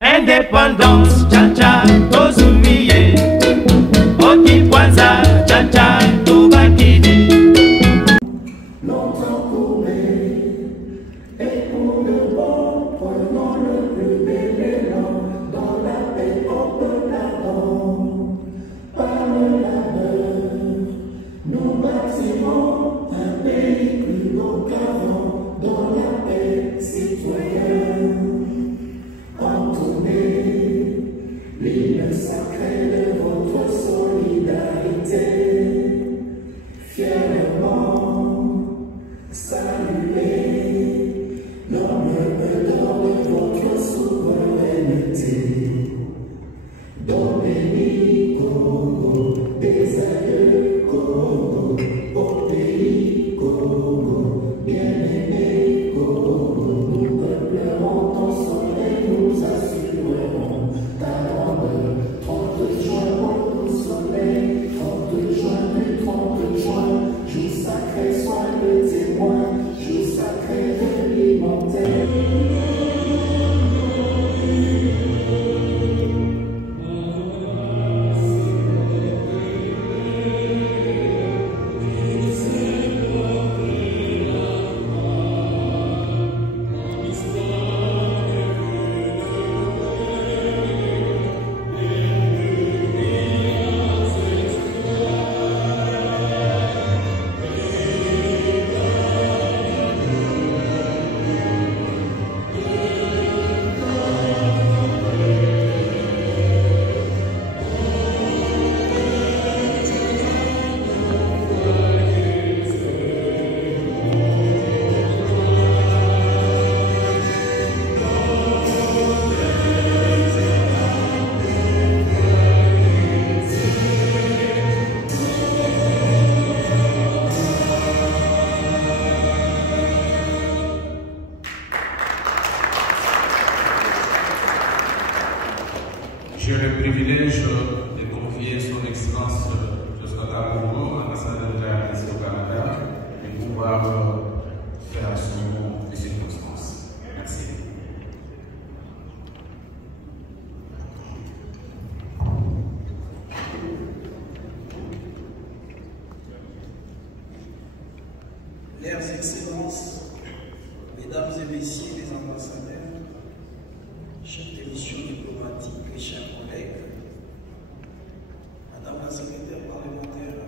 Indépendance, tcha-tcha, tozumiye. Oki kwanza, tcha-tcha, tobakidi. Longtemps couré, et pour le bon, prenons le plus bel élan. Dans la paix, on peut l'attendre. Par le labeur, nous bâtirons un pays plus beau qu'avant. Dans la paix, citoyens. Entournez l'hymne sacré de votre solidarité. Fièrement saluez l'honneur de votre souveraineté. Doménique Congo, des aïeux Congo, au pays Congo, bien-aimé Congo, nous peuplerons ton soleil, nous assurerons ta grandeur. 30 juin, au soleil, 30 juin, du 30 juin, jour sacré, sois le témoin, jour sacré de l'immortel. J'ai le privilège de confier son Excellence Josquin Congo, ambassadeur de la RDC au Canada, de pouvoir faire son de circonstance. Merci. Leurs Excellences, Mesdames et Messieurs les ambassadeurs, chefs de mission diplomatique et chers collègues, Madame la secrétaire parlementaire,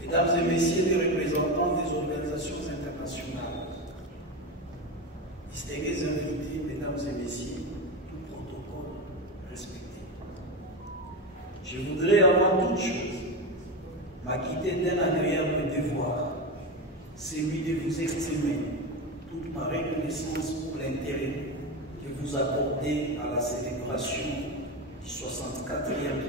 Mesdames et Messieurs les représentants des organisations internationales, distingués invités, Mesdames et Messieurs, tout protocole respecté. Je voudrais avant toute chose m'acquitter d'un agréable devoir, celui de vous exprimer toute ma reconnaissance pour l'intérêt que vous accordez à la célébration du 64e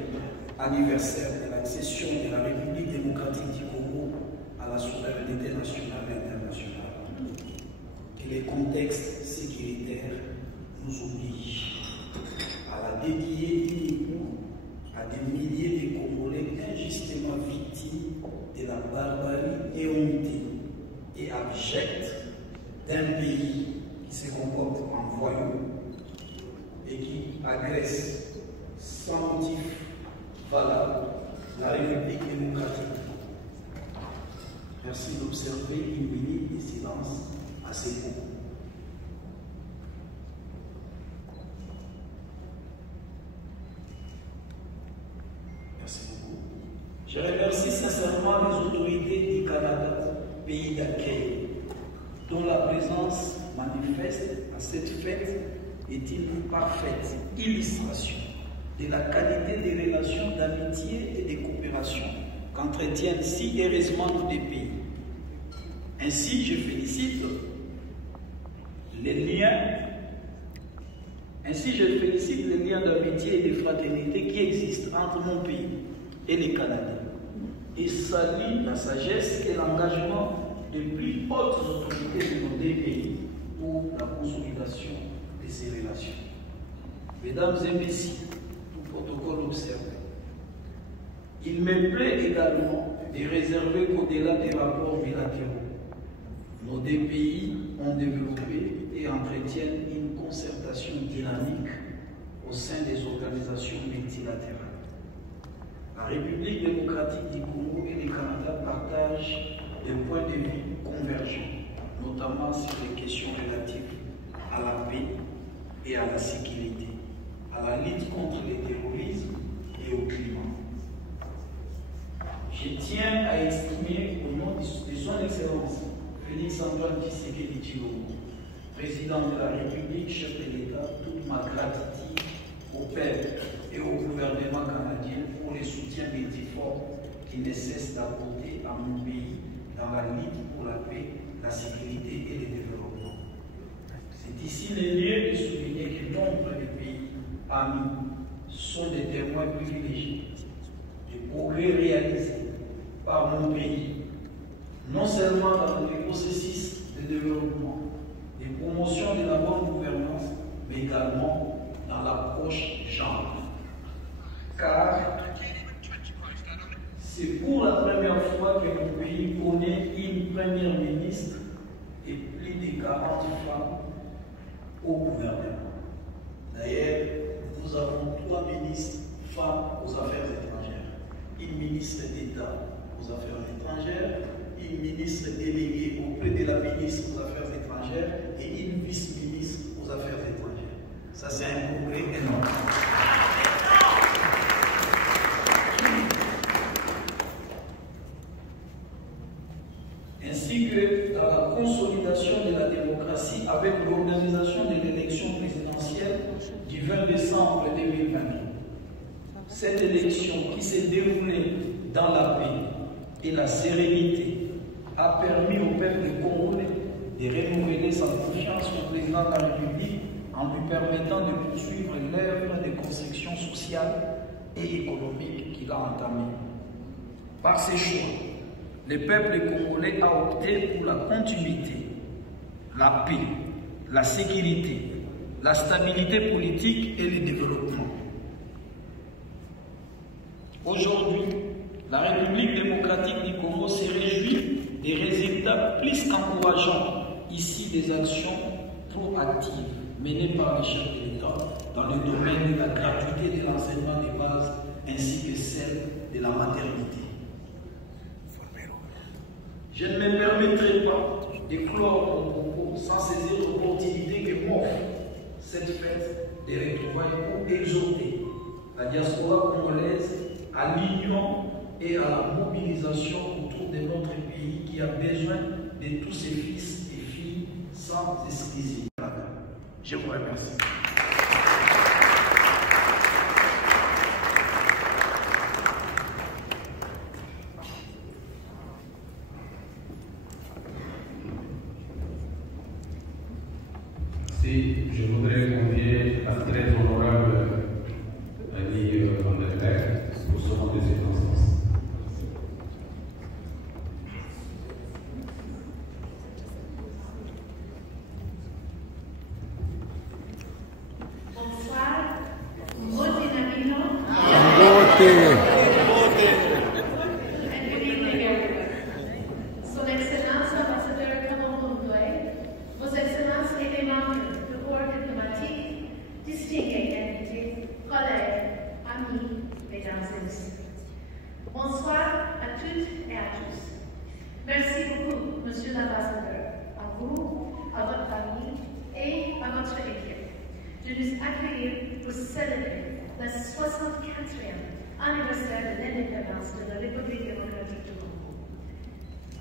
anniversaire de l'accession de la République démocratique du Congo à la souveraineté nationale et internationale. Que les contextes sécuritaires nous obligent à la dédier uniquement à des milliers de Congolais injustement victimes de la barbarie éhontée et abjecte d'un pays qui se comporte en voyou et qui agresse sans motif valable la République démocratique. Merci d'observer une minute de silence à ces mots. Merci beaucoup. Je remercie sincèrement les autorités du Canada, pays d'accueil, dont la présence manifeste à cette fête est une parfaite illustration de la qualité des relations d'amitié et de coopération qu'entretiennent si heureusement nos deux pays. Ainsi, je félicite les liens d'amitié et de fraternité qui existent entre mon pays et les Canadiens et salue la sagesse et l'engagement des plus hautes autorités de nos deux pays pour la consolidation de ces relations. Mesdames et Messieurs, tout protocole observé, il me plaît également de réserver qu'au-delà des rapports bilatéraux, nos deux pays ont développé et entretiennent une concertation au sein des organisations multilatérales. La République démocratique du Congo et le Canada partagent des points de vue convergents, notamment sur les questions relatives à la paix et à la sécurité, à la lutte contre le terrorisme et au climat. Je tiens à exprimer au nom de son Excellence Félix-Antoine Tshisekedi Tshilombo, président de la République, chef de l'État, toute ma gratitude au peuple et au gouvernement canadien pour les soutiens multiformes qui ne cessent d'apporter à mon pays dans la lutte pour la paix, la sécurité et le développement. C'est ici le lieu de souligner que nombre de pays amis sont des témoins privilégiés des progrès réalisés par mon pays, non seulement dans le processus de développement, de promotion de la bonne gouvernance, mais également dans l'approche genre. Car c'est pour la première fois que mon pays connaît une première ministre et plus de 40 femmes au gouvernement. D'ailleurs, nous avons 3 ministres femmes aux affaires étrangères, une ministre d'État aux affaires étrangères, une ministre déléguée auprès de la ministre aux affaires étrangères et une vice-ministre aux affaires étrangères. Ça, c'est un progrès énorme. Ainsi que dans la consolidation de la démocratie avec l'organisation de l'élection présidentielle du 20 décembre 2020. Cette élection qui s'est déroulée dans la paix et la sérénité a permis au peuple congolais de renouveler sa confiance au président de la République en lui permettant de poursuivre l'œuvre de construction sociale et économique qu'il a entamée. Par ses choix, le peuple congolais a opté pour la continuité, la paix, la sécurité, la stabilité politique et le développement. Aujourd'hui, la République démocratique du Congo se réjouit des résultats plus qu'encourageants issus des actions proactives menées par les chefs de l'État dans le domaine de la gratuité de l'enseignement de base ainsi que celle de la maternité. Je ne me permettrai pas de clore mon propos sans saisir l'opportunité que m'offre cette fête des retrouvailles pour exhorter la diaspora congolaise à l'union et à la mobilisation autour de notre pays qui a besoin de tous ses fils et filles sans exclusion. Je vous remercie. Je voudrais convier à très honorable Annie Van der Berg pour ce moment des circonstances. Bonsoir. Vote Nabino. And good evening, everyone. Son Excellence, Ambassadeur Kamon Ndoye, Vos Excellences et les membres du corps diplomatique, distingués invités, collègues, amis, mesdames et messieurs. Bonsoir à toutes et à tous. Merci beaucoup, Monsieur l'Ambassadeur, à vous, à votre famille et à votre équipe de nous accueillir pour célébrer le 64e anniversaire de l'indépendance de la République démocratique du Congo.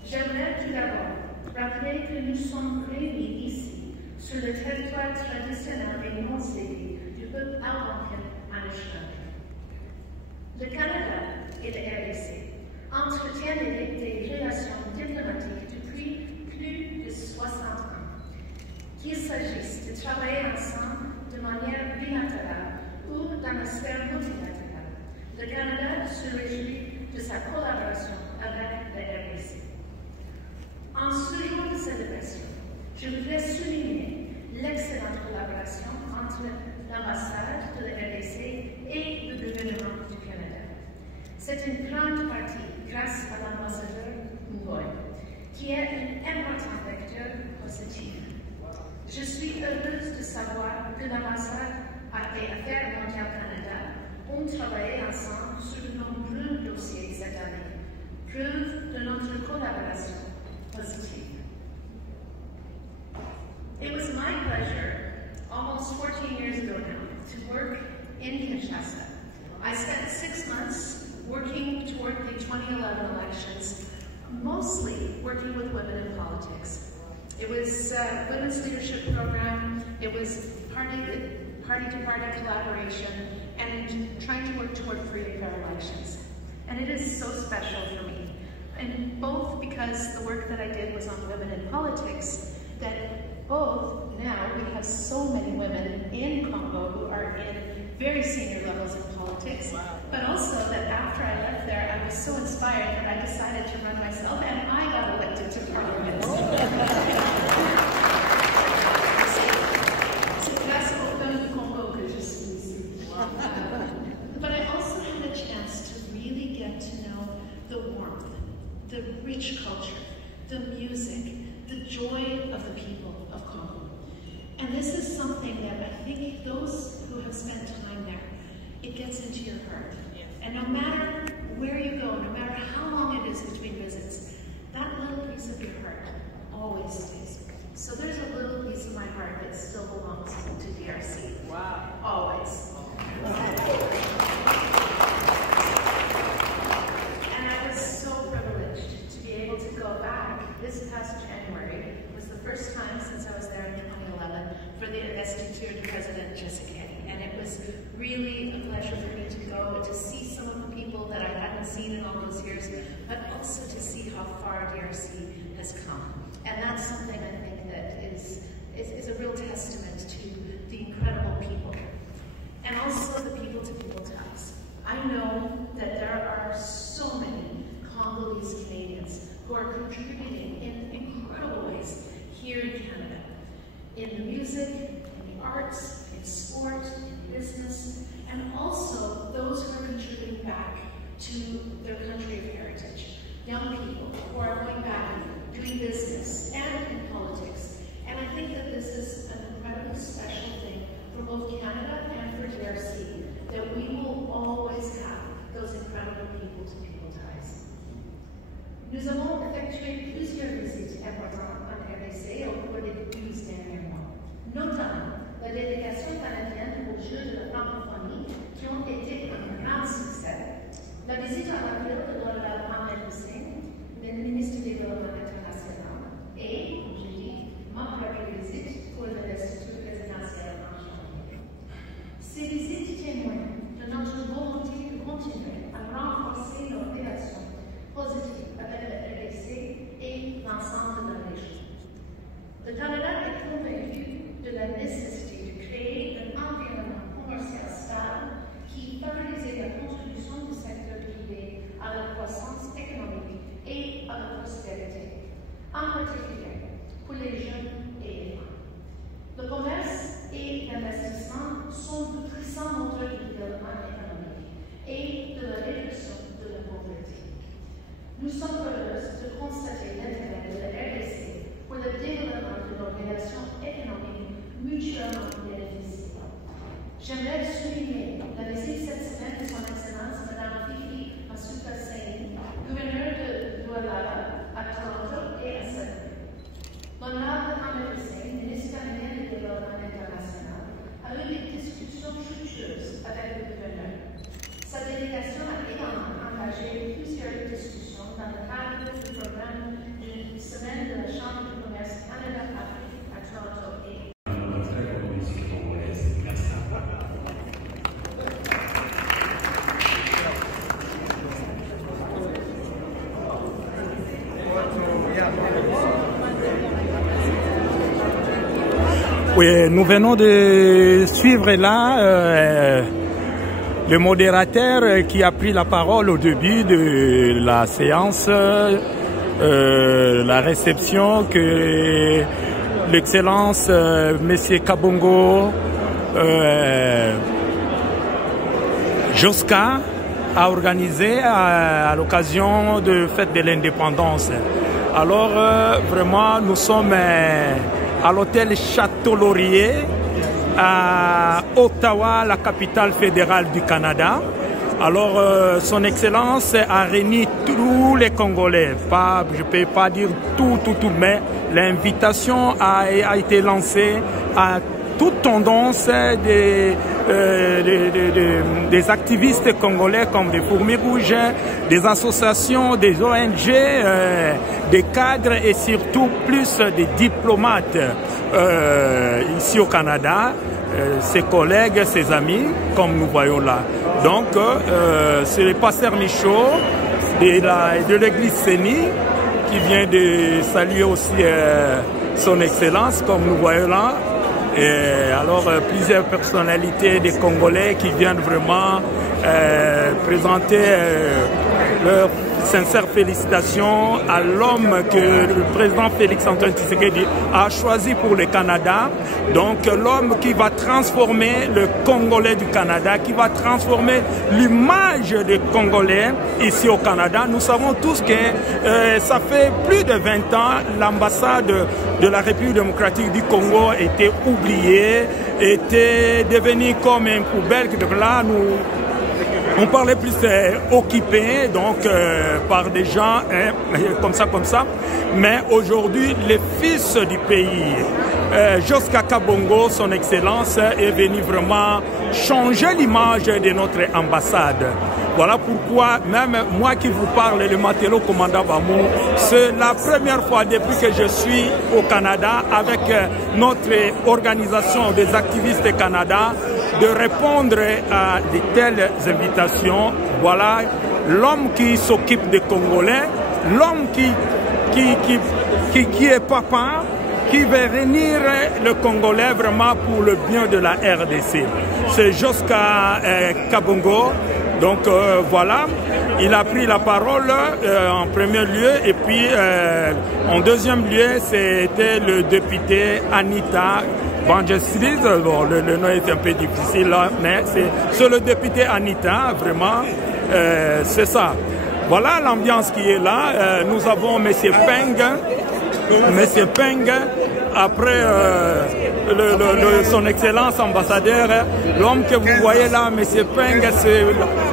J'aimerais tout d'abord rappeler que nous sommes réunis ici, sur le territoire traditionnel et non cédé du peuple algonquin Anishinaabe. Le Canada et le RDC entretiennent des relations diplomatiques depuis plus de 60 ans. Qu'il s'agisse de travailler ensemble de manière bilatérale ou dans la sphère multilatérale, le Canada se réjouit de sa collaboration avec le RDC. En ce jour de célébration, je voudrais souligner l'excellente collaboration entre l'ambassade de la RDC et le gouvernement du Canada. C'est une grande partie grâce à l'ambassadeur Ndoye, qui est un important vecteur positif. Je suis heureuse de savoir que l'ambassade et affaires ont travaillé ensemble sur de nombreux dossiers cette année, preuve de notre collaboration positive. It was my pleasure, almost 14 years ago now, to work in Kinshasa. I spent 6 months working toward the 2011 elections, mostly working with women in politics. It was a women's leadership program, it was party-to-party collaboration, and trying to work toward free and fair elections. And it is so special for me, and both because the work that I did was on women in politics, that both now we have so many women in Congo who are in very senior levels in politics, but also that after I left there, I was so inspired that I decided to run myself, and I got elected to parliament. C'est grâce au peuple du Congo que je suis ici. But I also had a chance to really get to know the warmth, the rich culture, the music, the joy of the people of Congo. And this is something that I think those who have spent time there, it gets into your heart. And no matter where you go, no matter how long it is between visits, that little piece of your heart always stays. So there's a little piece of my heart that still belongs to DRC. Wow. Always. And I was so privileged to be able to go back this past January. It was the first time since I was there in 2011 for the investiture of President Tshisekedi. And it was really a pleasure for me to go to see some of the people that I hadn't seen in all those years, but also to see how far DRC has come. And that's something I think that is a real testament to the incredible people. And also the people-to-people ties. I know that there are so many Congolese Canadians who are contributing in incredible ways here in Canada, in the music, in the arts, in sport, in business, and also those who are contributing back to their country of heritage. Young people who are going back, doing business, and in politics. And I think that this is an incredibly special thing for both Canada and for DRC, that we will always have those incredible people-to-people ties. Nous avons effectué plusieurs visites importantes en RDC au cours des 12 derniers mois, notamment la délégation canadienne aux Jeux de la francophonie qui ont été un grand succès, la visite à la ville de l'honorable Ahmed Hussein, le ministre du Développement international, et, comme je dis, ma première visite pour l'investiture présidentielle en janvier. Ces visites témoignent de notre volonté de continuer à renforcer nos relations positives avec le RDC et l'ensemble de la région. Le Canada est convaincu de la nécessité de créer un environnement commercial stable qui favorise la contribution du secteur privé à la croissance économique et à la prospérité, en particulier pour les jeunes et les femmes. Le commerce et l'investissement sont de puissants moteurs du développement économique et de la réduction de la pauvreté. Nous sommes heureux de constater l'intérêt de la RDC pour le développement de nos relations économiques mutuellement bénéficiaires. J'aimerais souligner la visite cette semaine de Son Excellence Mme Fifi Masuka Seyni, gouverneur de Douala à Toronto et à Sydney. L'honorable Ahmed Hussein, ministre canadien du Développement international, a eu des discussions fructueuses avec le gouverneur. Sa délégation a également engagé plusieurs discussions dans le cadre du programme d'une semaine de la Chambre de commerce Canada-Afrique à Toronto et Oui, nous venons de suivre là le modérateur qui a pris la parole au début de la séance, la réception que l'Excellence Monsieur Kabongo Joska a organisé à l'occasion de fête de l'indépendance. Alors vraiment nous sommes à l'hôtel Château Laurier à Ottawa, la capitale fédérale du Canada. Alors, son Excellence a réuni tous les Congolais. Je ne peux pas dire tout, mais l'invitation a été lancée à toute tendance des activistes congolais comme des Fourmis Rouges, des associations, des ONG, des cadres et surtout plus des diplomates ici au Canada, ses collègues, ses amis, comme nous voyons là. Donc, c'est le pasteur Michaud de l'église Séni qui vient de saluer aussi son Excellence, comme nous voyons là. Et alors, plusieurs personnalités des Congolais qui viennent vraiment présenter leur sincères félicitations à l'homme que le président Félix-Antoine Tshisekedi a choisi pour le Canada. Donc l'homme qui va transformer le Congolais du Canada, qui va transformer l'image des Congolais ici au Canada. Nous savons tous que ça fait plus de 20 ans, l'ambassade de la République démocratique du Congo était oubliée, était devenue comme une poubelle. Là, on parlait plus occupé, donc par des gens comme ça. Mais aujourd'hui, les fils du pays, Joska Kabongo, son Excellence, est venu vraiment changer l'image de notre ambassade. Voilà pourquoi, même moi qui vous parle, le Matelot Commandant Bamou, c'est la première fois depuis que je suis au Canada avec notre organisation des activistes Canada, de répondre à de telles invitations. Voilà l'homme qui s'occupe des Congolais, l'homme qui est papa, qui veut réunir le Congolais vraiment pour le bien de la RDC. C'est Joska Kabongo. Donc voilà, il a pris la parole en premier lieu et puis en deuxième lieu, c'était le député Anita Banjestris. Bon, le nom est un peu difficile là, mais c'est le député Anita, vraiment, c'est ça. Voilà l'ambiance qui est là. Nous avons M. Peng, après son Excellence ambassadeur, l'homme que vous voyez là, M. Peng,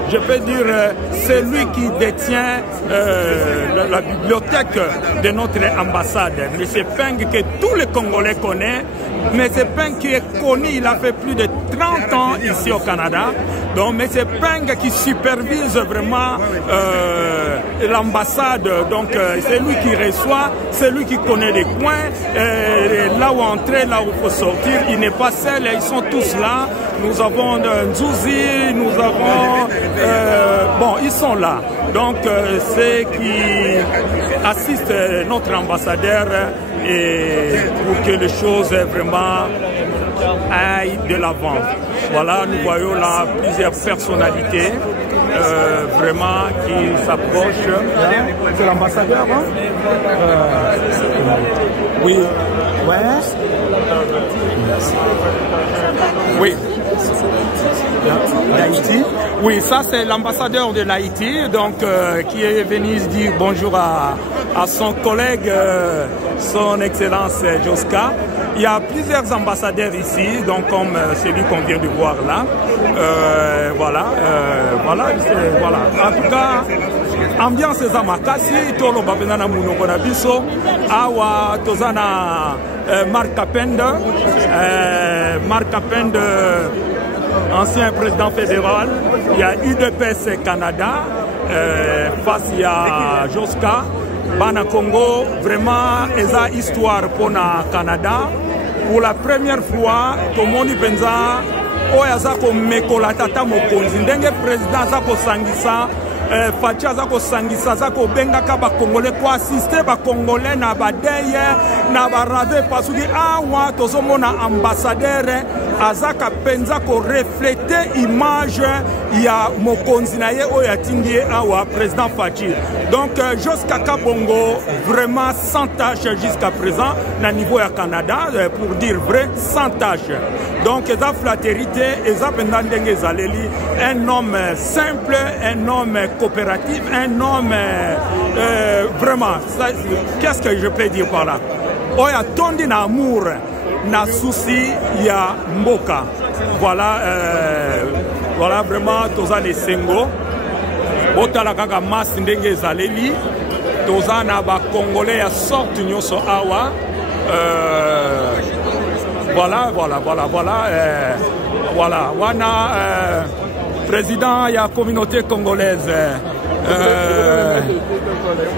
je peux dire, c'est lui qui détient la bibliothèque de notre ambassade. M. Peng que tous les Congolais connaissent. M. Peng qui est connu, il a fait plus de 30 ans ici au Canada. Donc M. Peng qui supervise vraiment l'ambassade. Donc c'est lui qui reçoit, c'est lui qui connaît les coins, là où entrer, là où il faut sortir. Il n'est pas seul, ils sont tous là. Nous avons Nzouzi, nous avons... bon, ils sont là. Donc c'est qui assiste notre ambassadeur et pour que les choses vraiment aillent de l'avant. Voilà, nous voyons là plusieurs personnalités vraiment qui s'approchent. C'est l'ambassadeur, hein? Oui. Ouais. Oui. D'Haïti. Oui, ça c'est l'ambassadeur de l'Haïti, donc qui est venu dire bonjour à son collègue, son Excellence Joska. Il y a plusieurs ambassadeurs ici, donc comme celui qu'on vient de voir là. Voilà. En tout cas, ambiance eza makasi, tolo babena na munoko na biso, awa tozana Marc Kapende, ancien président fédéral. Il y a UDPS Canada, face à Joska. Bana Congo, vraiment, eza histoire pour na Canada. Pour la première fois, tout le monde pensa, oya zako mekola tata mokonzi, ndenge président zako sangisa, Fatia zako sangisa zako benga kaba Congolais ko assister ba Congolais na badeye na barave pasuki awa tozomona ambassadeur azaka penza ko refléter image ya mokonzi na ye oyo atingi awa président Fatia. Donc Joska Kabongo vraiment sans tâche jusqu'à présent na niveau ya Canada, pour dire vrai sans tâche. Donc eza flatérité eza pendant ndenge zaleli, un homme simple, un homme coopératif, un homme vraiment, qu'est-ce que je peux dire par là? Oya tondi na amour na souci ya mboka. Voilà, voilà vraiment toza les sengo. Botala kaka mas ndenge ezaleli. Toza na ba Congolais ya sorte nyonso awa. Voilà. Voilà. Wana président ya communauté congolaise.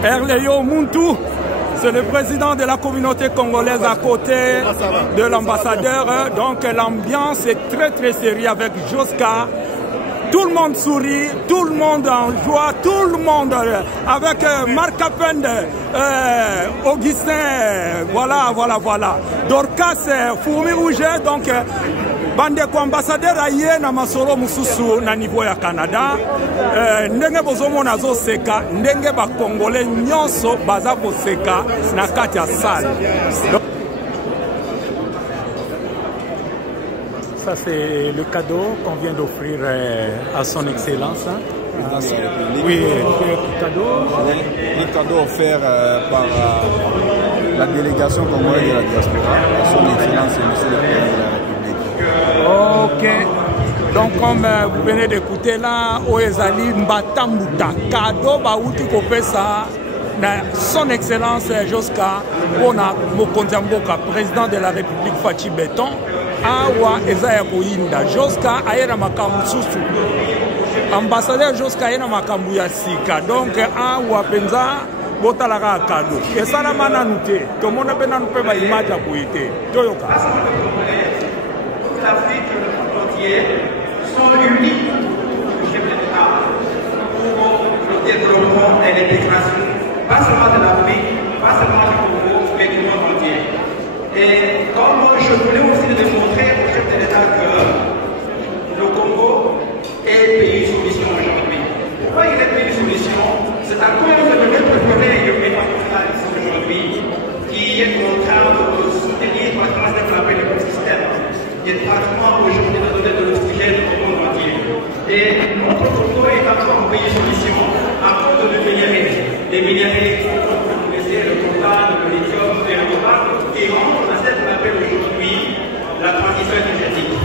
Erleyo Muntu. C'est le président de la communauté congolaise à côté de l'ambassadeur. Donc l'ambiance est très très sérieuse avec Joska. Tout le monde sourit, tout le monde en joie, tout le monde avec Marc Capende, Augustin, voilà. Dorcas, Fourmi Rouge, donc bandeko ambassadeur aye na masolo mususu na niveau ya Canada. Ndenge bozomo nazo seka, ndenge ba Congolais nyonso baza seka na kati ya salle. Ça c'est le cadeau qu'on vient d'offrir à son excellence. Oui, le cadeau offert par la délégation congolaise de la diaspora à son excellence et monsieur le président de la République. Ok. Donc comme vous venez d'écouter là, Oezali Mbatambuta, cadeau Baouti Kopesa, son excellence Joska Bona Mokonzamboka, président de la République Fachi Béton. Awa Ezaya Koinda Joska ayena makambu susu ambassadeur Joska ayena makambu ya sika donc awa penza botalaka kado esala mana nute to mona pena nupe ba image ya koite toyoka l'Afrique et le monde entier sont unis pour le développement et l'intégration pas seulement de l'Afrique, pas seulement du Congo, mais du monde entier. Et comme je voulais aussi démontrer au chef de l'État que le Congo est pays solution aujourd'hui. Pourquoi il est pays solution? C'est à cause de notre collègue aujourd'hui qui est contraint de soutenir pour développer l'écosystème. Il est pratiquement aujourd'hui de donner de l'oxygène au monde entier. Et notre Congo est encore un pays solution à cause de minéraux. Les minéraux, comme vous connaissez, le coltan, le lithium et le cobalt, qui rentrent dans cette qu'on appelle aujourd'hui la transition énergétique.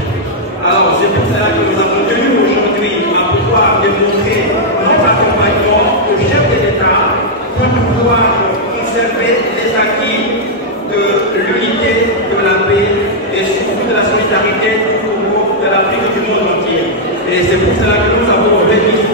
Alors, c'est pour cela que nous avons tenu aujourd'hui à pouvoir démontrer notre accompagnement au chef de l'État pour pouvoir conserver les acquis de l'unité, de la paix et surtout de la solidarité du Congo, de l'Afrique et du monde entier. Et c'est pour cela que nous avons réuni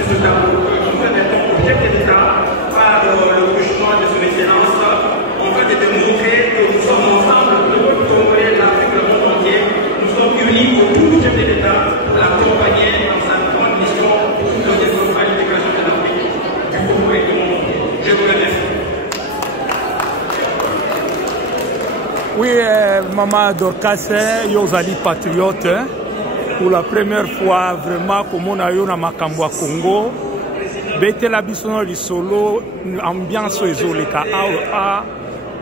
ce tableau que nous permettons au chef de l'État par le couchement de son excellence, en fait de démontrer que nous sommes ensemble, le peuple congolais, l'Afrique, le monde entier, nous sommes unis autour du chef de l'État pour l'accompagner dans sa grande mission de développement et l'intégration de l'Afrique, du Congo et du monde entier. Je vous remercie. Oui, Maman Dorcas, Yozali patriote. Pour la première fois, vraiment, comme on a eu dans Makambwa Congo, bete la bisono li solo ambiance ezoleka a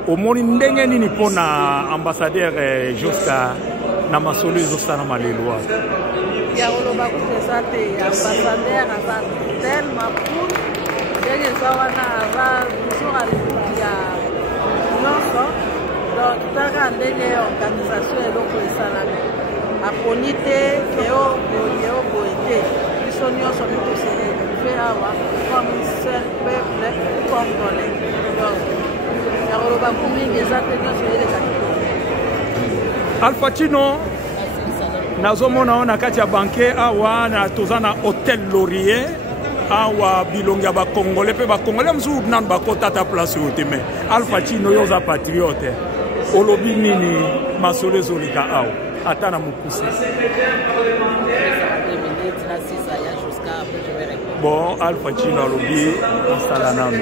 au moni ndenge nini pona ambassadeur Joska na masolo ezosana malelwa ya oloba kupesa te ambassadeur asa tellement cool ndenge zawana ava toujours à ya nyonso donc taka ndenge organisation eloko esalami aponi te keo boete biso nyonso mikosele comme un seul peuple congolais. Alpha Chino, nazomona ona kati ya banke awa na tozana Hôtel Laurier awa bilonga ba Congolais pe ba Congolais mzu nan ba kota ta place oteme. Alpha Chino yoza patriote. Olobi nini masole zolika awa atana mukuse. Bon, Alpha Chino a l'oublié, Salanam.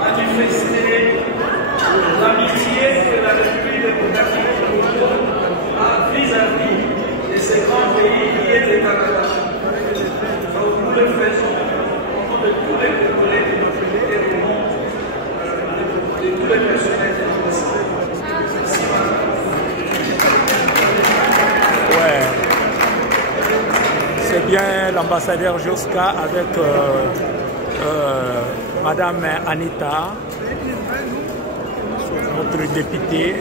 Manifester l'amitié que la République démocratique du Congo a vis-à-vis de ces grands pays qui est le Canada. Nous le faisons au nom de tous les Congolais de notre pays du monde, de tous les personnels de c'est bien l'ambassadeur Joska avec Madame Anita notre député.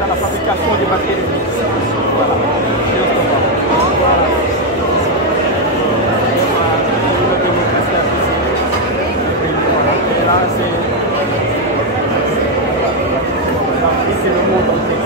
Dans la fabrication des batteries. Voilà. Là, c'est le monde entier.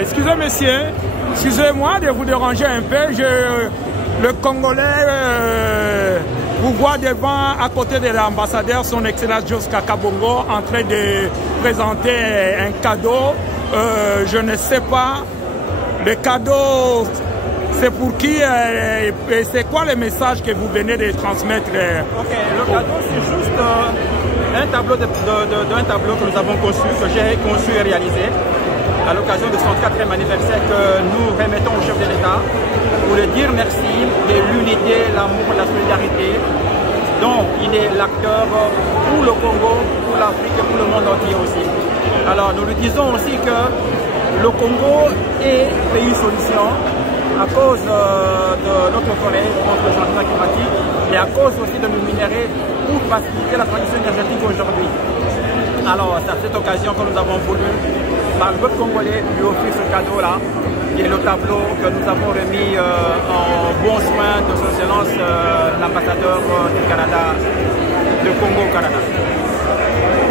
Excusez monsieur, excusez-moi de vous déranger un peu. Le Congolais vous voit devant, à côté de l'ambassadeur, son Excellence Joseph Kabongo, en train de présenter un cadeau. Je ne sais pas, le cadeau, c'est pour qui et c'est quoi le message que vous venez de transmettre? Ok, le cadeau, c'est juste un tableau d'un tableau que nous avons conçu, que j'ai conçu et réalisé à l'occasion de son 4e anniversaire que nous remettons au chef de l'État pour lui dire merci de l'unité, l'amour, la solidarité dont il est l'acteur pour le Congo, pour l'Afrique et pour le monde entier aussi. Alors nous lui disons aussi que le Congo est pays solution à cause de notre forêt contre le changement climatique et à cause aussi de nos minéraux pour faciliter la transition énergétique aujourd'hui. Alors c'est à cette occasion que nous avons voulu, par le peuple congolais, lui offrir ce cadeau-là, qui est le tableau que nous avons remis en bon soin de son Excellence l'ambassadeur du Canada, du Congo au Canada.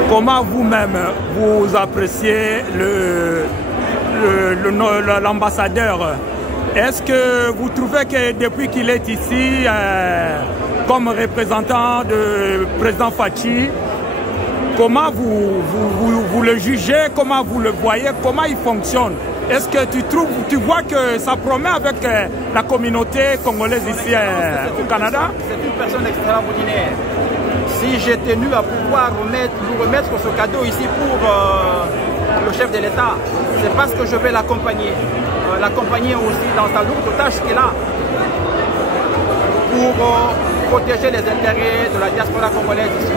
Comment vous-même vous appréciez l'ambassadeur? Est-ce que vous trouvez que depuis qu'il est ici, comme représentant du président Fachi, comment vous le jugez, comment vous le voyez, comment il fonctionne? Est-ce que tu vois que ça promet avec la communauté congolaise ici au Canada? C'est une personne extraordinaire. Si j'ai tenu à pouvoir vous remettre ce cadeau ici pour le chef de l'État, c'est parce que je vais l'accompagner. L'accompagner aussi dans sa lourde tâche qu'il a pour protéger les intérêts de la diaspora congolaise ici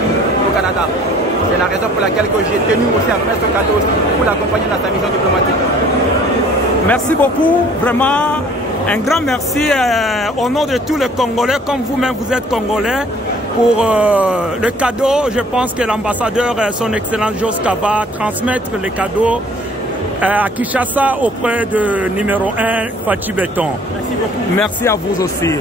au Canada. C'est la raison pour laquelle j'ai tenu aussi à remettre ce cadeau aussi pour l'accompagner dans sa mission diplomatique. Merci beaucoup, vraiment un grand merci au nom de tous les Congolais, comme vous-même vous êtes Congolais, pour le cadeau. Je pense que l'ambassadeur, son Excellence Joseph va transmettre le cadeau à Kinshasa auprès de numéro 1 Fachi Béton. Merci beaucoup. Merci à vous aussi.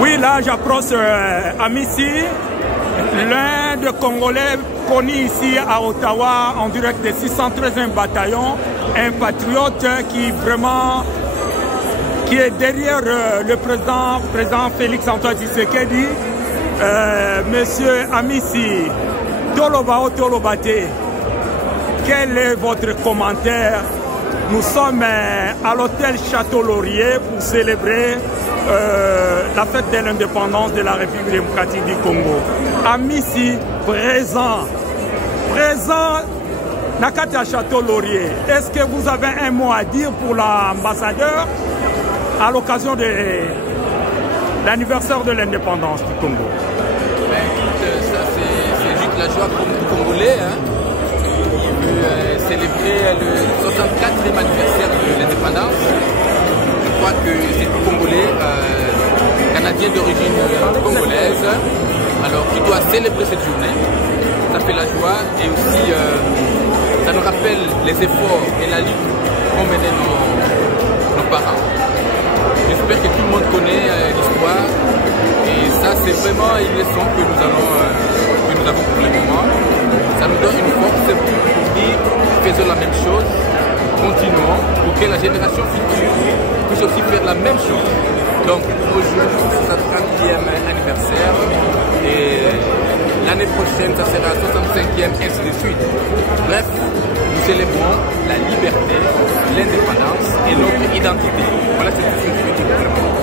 Oui, là j'approche Amissi, l'un des Congolais connu ici à Ottawa en direct de 613e bataillon, un patriote qui est derrière le président Félix Antoine Tshisekedi. Monsieur Amissi, Tolobao Tolobate, quel est votre commentaire? Nous sommes à l'hôtel Château Laurier pour célébrer la fête de l'indépendance de la République démocratique du Congo. Amissi, présent Nakata Château Laurier. Est-ce que vous avez un mot à dire pour l'ambassadeur à l'occasion de l'anniversaire de l'indépendance du Congo? Ben écoute, ça c'est juste la joie du Congolais, hein, qui veut célébrer le 64e anniversaire de l'indépendance. Je crois que c'est tout Congolais, Canadien d'origine congolaise, alors qui doit célébrer cette journée. Ça fait la joie et aussi ça nous rappelle les efforts et la lutte qu'ont mené nos parents. J'espère que tout le monde connaît l'histoire vraiment une leçon que nous avons pour le moment. Ça nous donne une force pour dire faisons la même chose, continuons pour que la génération future puisse aussi faire la même chose. Donc aujourd'hui c'est notre 30e anniversaire et l'année prochaine ça sera 65e, ainsi de suite. Bref, nous célébrons la liberté, l'indépendance et notre identité. Voilà ce que je veux dire pour le moment.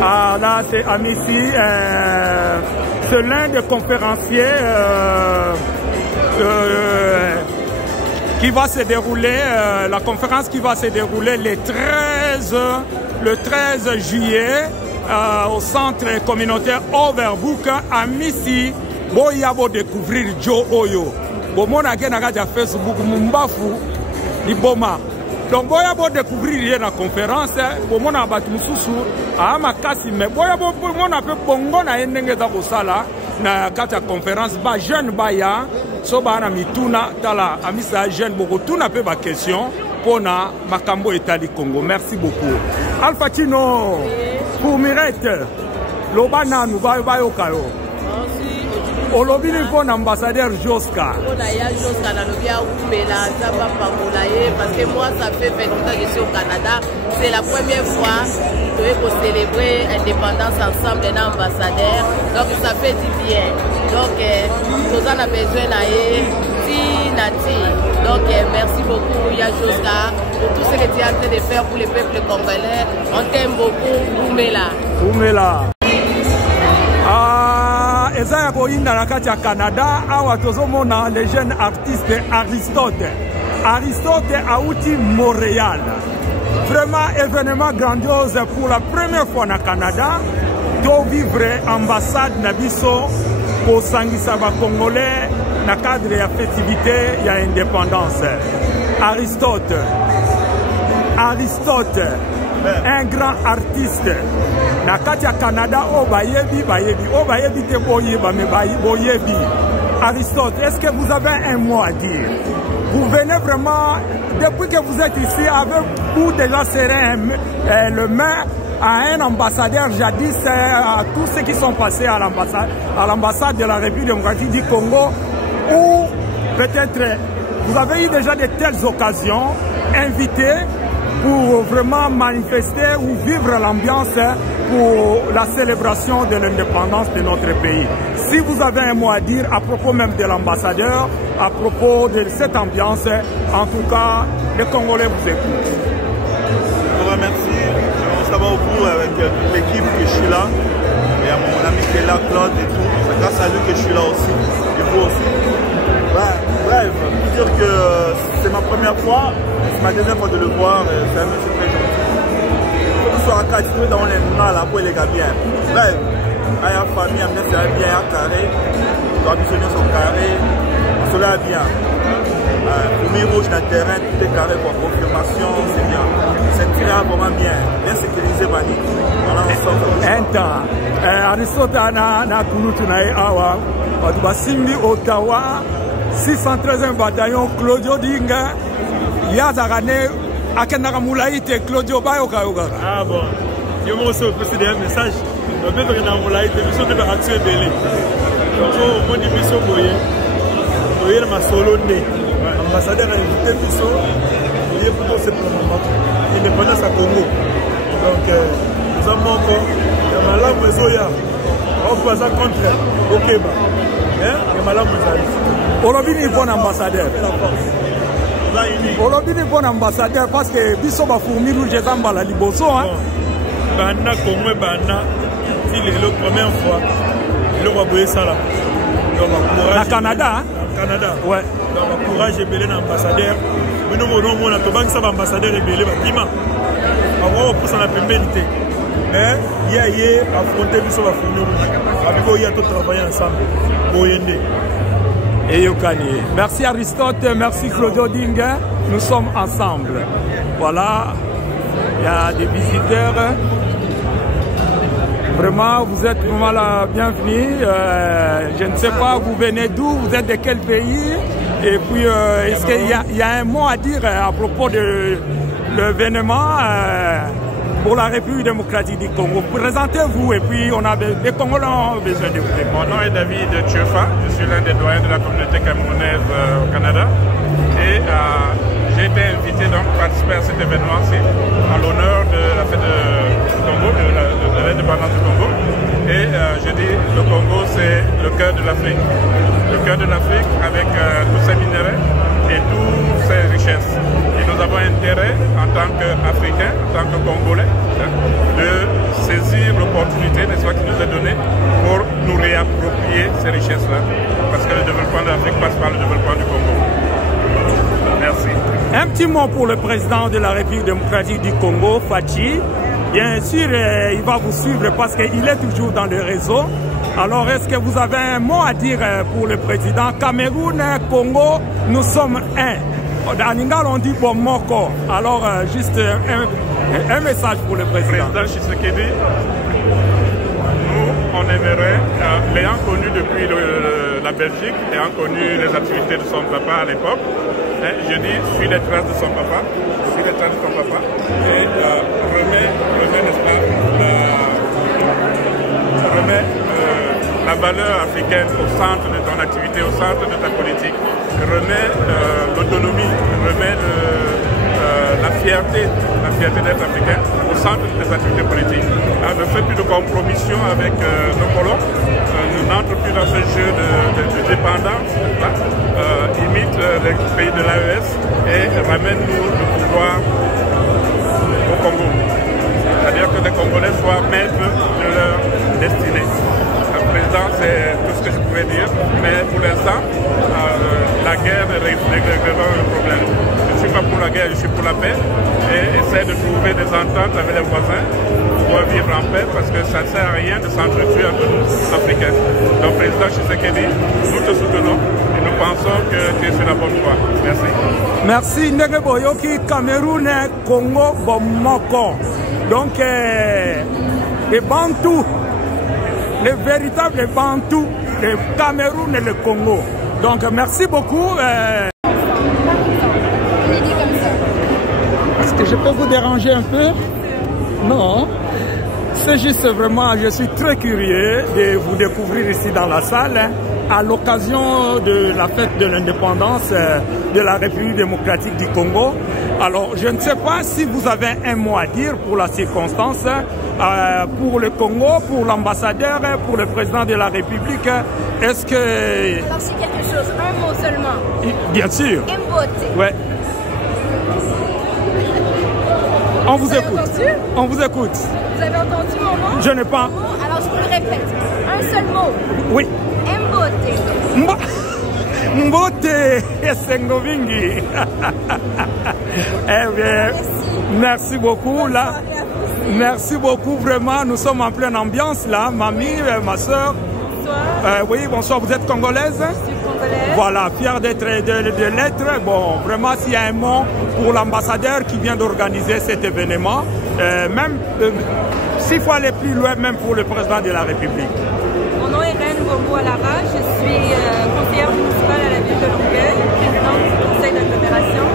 Ah là c'est Amici, c'est l'un des conférenciers qui va se dérouler, la conférence qui va se dérouler le 13 juillet au centre communautaire Overbook à Missi. Boya bo découvrir Joe Oyo. Bomona genaka ja Facebook mumbafu ni boma. Donc boya bo découvrir la conférence, bomona batu mususu ama kasi me boya bo mona pe bongo na endenge za kosala na kati ya conférence ba jeune baya so bana mituna tala amisa jeune boko tuna pe ba question pona makambo etali Congo. Merci beaucoup. Alpha Chino pour Mirette lobana nous ba yokayo. Olobi ni pour ambassadeur Joska. Parce que moi ça fait 20 ans que je suis au Canada. C'est la première fois pour célébrer l'indépendance ensemble d'un ambassadeur. Donc ça fait du bien. Donc nous en avons besoin Nati. Donc merci beaucoup Joska pour tout ce que tu es en train de faire pour le peuple congolais. On t'aime beaucoup, Oumela. Ezaya koinda na kati ya Canada awa tozomona le jeune artiste Aristote. Aristote auti Montréal. Vraiment événement grandiose pour la première fois na Canada. To vivre ambassade na biso pour sangisa ba Congolais na cadre ya festivité ya indépendance. Aristote, un grand artiste. Na kati ya Canada, bayebi te boyeba me boyebi. Aristote, est-ce que vous avez un mot à dire? Vous venez vraiment, depuis que vous êtes ici, avez-vous déjà serré le main à un ambassadeur jadis, à tous ceux qui sont passés à l'ambassade de la République démocratique du Congo, ou peut-être vous avez eu déjà de telles occasions, invités pour vraiment manifester ou vivre l'ambiance pour la célébration de l'indépendance de notre pays. Si vous avez un mot à dire à propos même de l'ambassadeur, à propos de cette ambiance, en tout cas, les Congolais vous écoutent. Je vous remercie. Ça va au bout avec toute l'équipe que je suis là. Et à mon ami qui est là, Claude et tout. C'est grâce à lui que je suis là aussi. Et vous aussi. Bref, pour dire que c'est ma première fois. C'est ma deuxième fois de le voir. C'est un monsieur très gentil. À 4 dans les mains là pour les gars bien. Bref, à la famille, c'est bien à carré. Les ambitionnés sont carrés. Cela est bien. Pour mes rouges dans le terrain, tout est carré pour confirmation, c'est bien. C'est très vraiment bien. Bien sécurisé, Bani. Voilà, on sort. Un temps, Aristote na kunutu na awa, Basimbi Ottawa, 613e bataillon, Claudio Dinga, Yazarane. Akenaka Moulaïte, Claudio Bayoka. Ah bon, je vais aussi préciser un message. Je vais faire un Moulaïte, je vais faire une action belée. Je vais faire une mission pour vous. Je vais faire ma solo nez. L'ambassadeur a invité Piso. Je vais pour ce programme. Indépendance à Congo. Donc, nous avons encore. Il y a Malam Mezoya. On passe à contre. Ok, il y a Malam Mezoya. Aujourd'hui, il est bon ambassadeur. Aujourd'hui, il est bon ambassadeur parce que biso ba fourmi rouge ezamba la liboso hein. Bana Congo bana, c'est la première fois. Le roi boyer ça là. Na Canada hein? Canada. Ouais. Donc courage et belé ambassadeur. Mais nous on a tobank ça ambassadeur et belé bakima. On pour ça la pénalité. Mais il y a affronter biso ba fourmi rouge. Avec il y a tout travailler ensemble. Boyende. Et Yokani. Merci Aristote, merci Claudio Dinga. Nous sommes ensemble. Voilà, il y a des visiteurs. Vraiment, vous êtes vraiment la bienvenue. Je ne sais pas, vous venez d'où, vous êtes de quel pays. Et puis, est-ce qu'il y a un mot à dire à propos de l'événement pour la République démocratique du Congo. Présentez-vous et puis on a des Congolais ont besoin de vous. Mon nom est David Tchefa, je suis l'un des doyens de la communauté camerounaise au Canada et j'ai été invité donc à participer à cet événement-ci en l'honneur de la fête du Congo, de l'indépendance du Congo. Et je dis le Congo c'est le cœur de l'Afrique. Le cœur de l'Afrique avec tous ses minéraux et toutes ses richesses. Et nous avons intérêt en tant qu'Africains, en tant que Congolais, de saisir l'opportunité qui nous est donnée pour nous réapproprier ces richesses-là. Parce que le développement de l'Afrique passe par le développement du Congo. Merci. Un petit mot pour le président de la République démocratique du Congo, Fachi. Bien sûr, il va vous suivre parce qu'il est toujours dans le réseau. Alors, est-ce que vous avez un mot à dire pour le président? Cameroun, Congo, nous sommes un. En Ingal, on dit Bomoko. Alors, juste un message pour le président. Président Tshisekedi, nous, on aimerait, l'ayant connu depuis la Belgique, ayant connu les activités de son papa à l'époque, je dis, suis les traces de son papa, et remet, n'est-ce pas, remet la valeur africaine au centre de ton activité, au centre de ta politique, remet l'autonomie, remet la fierté d'être africain au centre de tes activités politiques. Alors, ne fais plus de compromission avec nos colons, n'entre plus dans ce jeu de dépendance, imite les pays de l'AES et ramène-nous le pouvoir au Congo. C'est-à-dire que les Congolais soient maîtres de leur destinée. Le président, c'est tout ce que je pourrais dire, mais pour l'instant, la guerre ne réglera le problème. Je ne suis pas pour la guerre, je suis pour la paix et essaie de trouver des ententes avec les voisins pour pouvoir vivre en paix parce que ça ne sert à rien de s'entretuer entre nous, Africains. Donc, président Tshisekedi, nous te soutenons et nous pensons que tu es sur la bonne voie. Merci. Merci. Ndenge Boyoki, Cameroun, Congo, Bomoko. Donc, les Bantous, les véritables Bantous, le Cameroun et le Congo. Donc, merci beaucoup. Est-ce que je peux vous déranger un peu? Non. C'est juste vraiment, je suis très curieux de vous découvrir ici dans la salle à l'occasion de la fête de l'indépendance de la République démocratique du Congo. Alors, je ne sais pas si vous avez un mot à dire pour la circonstance, pour le Congo, pour l'ambassadeur, pour le président de la République. Est-ce que... Alors, c'est quelque chose, un mot seulement. Bien sûr. Ouais. On vous écoute. On vous écoute. Vous avez entendu mon mot? Je n'ai pas. Alors, je vous le répète. Un seul mot. Oui. Mbote. Mbote Sengovingi. Eh bien, merci beaucoup. Là, merci beaucoup. Vraiment, nous sommes en pleine ambiance là. Mamie, ma soeur. Bonsoir. Oui, bonsoir. Vous êtes congolaise? Je suis congolaise. Voilà, fière d'être de l'être. Bon, vraiment, s'il y a un mot pour l'ambassadeur qui vient d'organiser cet événement, même s'il faut aller plus loin, même pour le président de la République. Mon nom est Reine Bombo Alara, je suis conseillère municipale à la ville de Longueuil, présidente du conseil d'agglomération,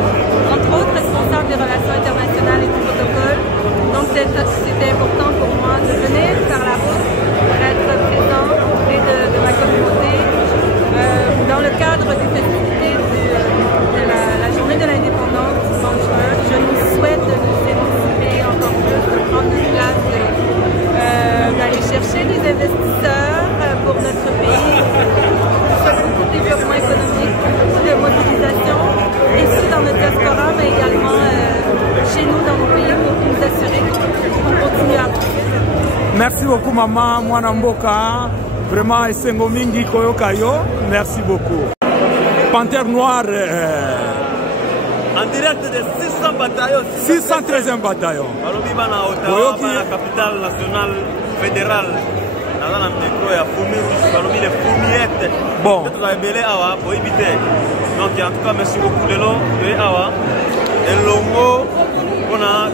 entre autres responsable des relations internationales et du protocole. Donc c'était important pour moi de venir faire la route pour être présent auprès de ma communauté dans le cadre des festivités de la journée de l'indépendance du 30 juin. Je nous souhaite de nous émanciper encore plus, de prendre une place, d'aller chercher des investisseurs pour notre pays, beaucoup de développement économique, beaucoup de mobilisation, ici dans notre diaspora, mais également chez nous dans nos pays pour nous assurer qu'on continue à progresser. Merci beaucoup maman, Mwanamboka, vraiment Esengo Mingi Koyokayo, merci beaucoup. Panthère Noire, en direct de 600 bataillons. 613e bataillon. Alobibana Ottawa, la capitale nationale fédérale. Dans un micro, il y a Foumi Rouge, parmi les Foumiettes. Bon. Vous avez belé Awa, pour éviter. Donc, en tout cas, merci beaucoup de l'eau, de Awa. Et l'Ongo, on a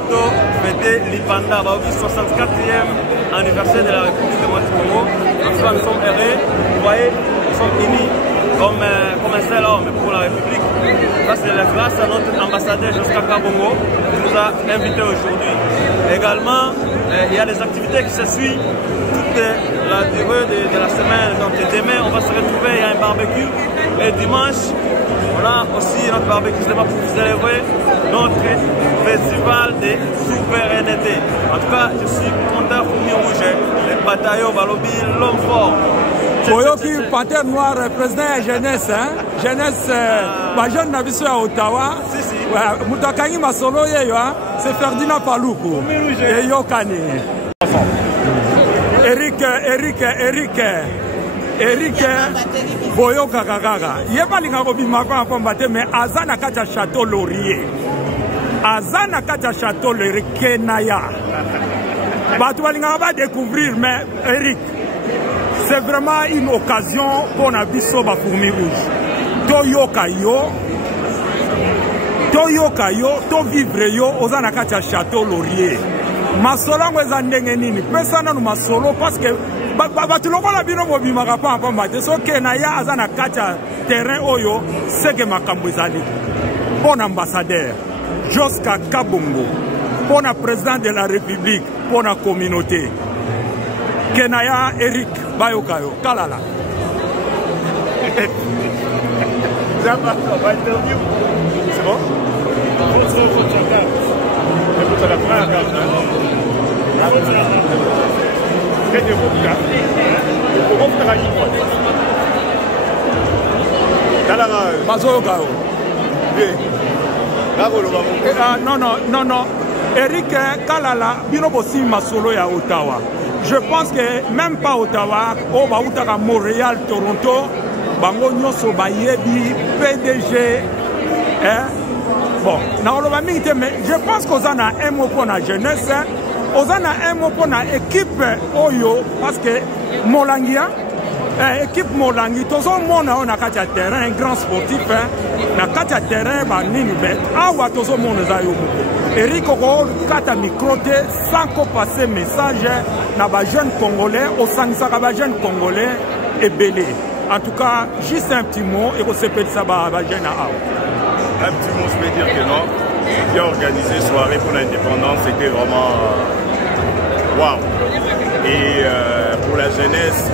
fêté l'Ipanda, 64e anniversaire de la République démocratique du Congo. En tout cas, nous sommes heureux. Vous voyez, nous sommes unis. comme un seul homme pour la République. Ça, c'est grâce à notre ambassadeur Josca Kabongo qui nous a invités aujourd'hui. Également, il y a des activités qui se suivent toute la durée de la semaine. Donc demain, on va se retrouver, il y a un barbecue. Et dimanche, on a aussi notre barbecue pour célébrer notre festival de souveraineté. En tout cas, je suis content pour Fourmi Rouge, les bataillons, Balobi, l'homme fort. Oyoki, Panthère Noire, président de la jeunesse, hein? Jeunesse, jeune Nabiso à Ottawa. Si, si. Moutakangi Masolo, c'est Ferdinand Paloukou. Et Yokani. Eric Boyo Kakaga. Il n'y a pas de mais Azana Kacha Château Laurier. Azana Kacha Château Laurier, Kenaya. Tu vas découvrir, mais Eric, c'est vraiment une occasion pour Nabiso Fourmi Rouge. Toyoka yo, to vivre yo, Ozana Kacha Château Laurier. Masolo mweza ndenge nini, pesa nanu masolo parce que batuloko la bino mobimaka pa mate so Kenaya azana kacha terrain oyo seke makambo ezali. Bon ambassadeur Josca Kabongo, bon président de la République, bon communauté. Kenaya Eric Bayokayo, Kalala. C'est bon? Non. Eric Kalala, Binobosi Masolo ya Ottawa. Je pense que même pas Ottawa, on va à Montréal, Toronto, Bango Nyoso Bayebi, PDG. Bon, mais je pense qu'on a un mot pour la jeunesse, on a un mot pour l'équipe Oyo, parce que Molangia, équipe Molangi, tout le monde a un terrain, un grand sportif, un terrain, tout le monde a Eric Oro, kata microté, sans qu'on passe message, na ba jeune Congolais, au Sansaka ba jeune Congolais et belé. En tout cas, juste un petit mot, et on s'appelle ça ba jeune à un petit mot, je peux dire que non. Bien organisé, soirée pour l'indépendance, c'était vraiment waouh. Et pour la jeunesse,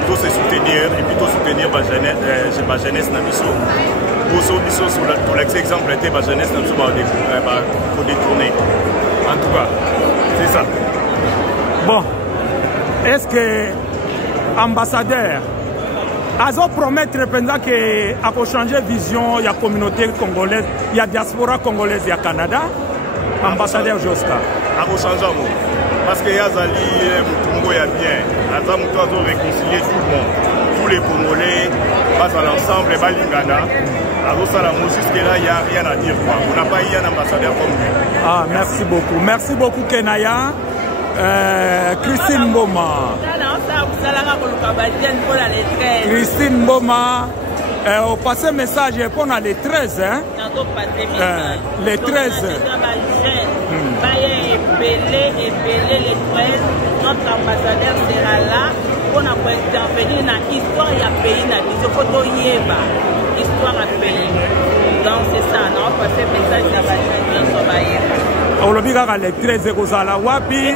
il faut se soutenir, et puis soutenir ma jeunesse Nabiso. Pour l'exemple, était ma jeunesse Nabiso pour détourner. En tout cas, c'est ça. Bon, est-ce que ambassadeur Azo promettre pendant que a changer vision, il y a communauté congolaise, il y a diaspora congolaise, il y a Canada, ambassadeur Josca. A changer parce que y a Zali, Mutungo y a bien, Aza Mutu a réconcilier tout le monde, tous les Congolais passent à l'ensemble et Balingana. Alors ça, jusque là, il n'y a rien à dire quoi. On n'a pas eu un ambassadeur comme lui. Ah, merci beaucoup Kenaya. Christine Boma. Christine Boma, au passé message pour les 13. Hein? Les 13. Notre ambassadeur sera là pour intervenir dans l'histoire du pays, dans l'histoire du pays. Donc c'est ça, non? Parce que le message Olobika les 13 kozala wapi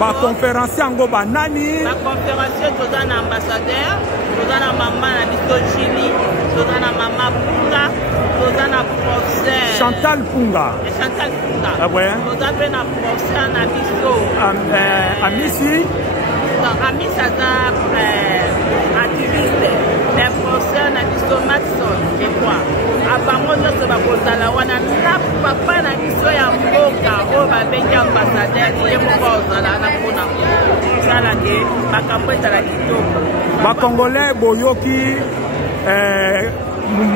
ba conférence yango banani ba conférence tozana ambassadeur tozana mama na biso Chili tozana mama Punga tozana professeur Chantal Punga ah ouais tozana professeur na biso Amisi Amisi aza activiste mais professeur na biso Maxon et quoi abango nyonso bakozala wana na papa na biso ya mboka oyo babengi ambassadeur ye moko ozala na mpona kosala te makambo ezala kitoko bakongolais boyoki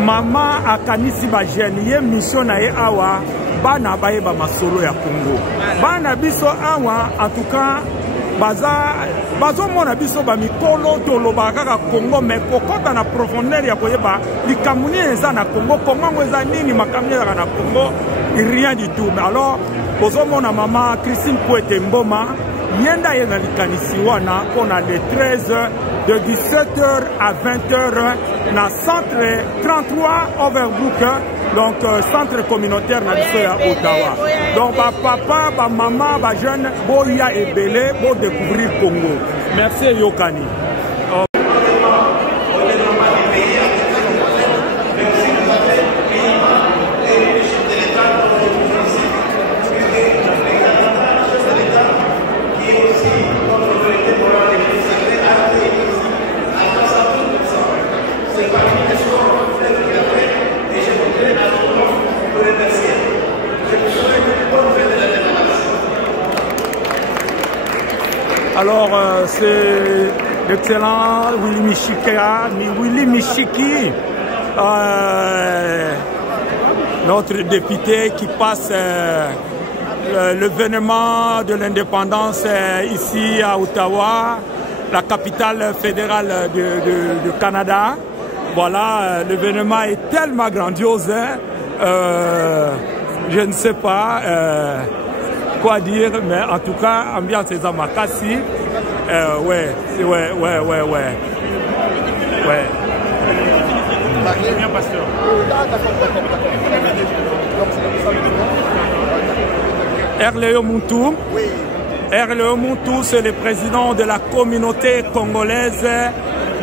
mama akanisi bajene ye mission na ye awa bana bayeba masolo ya Congo bana biso awa en tout cas bazomona biso bamikolo toloba kaka Congo mais kokota na profondeur ya koyeba likambo nini eza na Congo Congo eza nini makambo ezaka na Congo rien du tout mais alors bozomona mama Christine Poete Mboma yenda ye na likanisi wana mpona le 13 de 17h à 20h dans le centre 33 Overbrook, donc centre communautaire dans Ottawa. Donc papa, maman, jeune, boya et belé pour découvrir Congo. Merci Yokani. Alors, c'est l'excellent Willy Michiki, notre député qui passe l'événement de l'indépendance ici à Ottawa, la capitale fédérale du Canada. Voilà, l'événement est tellement grandiose, je ne sais pas quoi dire, mais en tout cas, ambiance c'est Zamakasi. Ouais. Bien, pasteur. Erleo Muntu. Oui. Erleo Muntu, c'est le président de la communauté congolaise